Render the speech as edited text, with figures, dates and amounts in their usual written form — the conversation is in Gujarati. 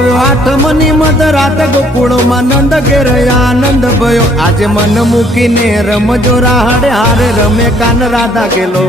આવ્યો આઠમની મધરાત ગોકુળમાં નંદ ઘેર આનંદ ભયો આજે મન મૂકીને રમજો રાહડે હારે રમે કાન રાધા ગેલો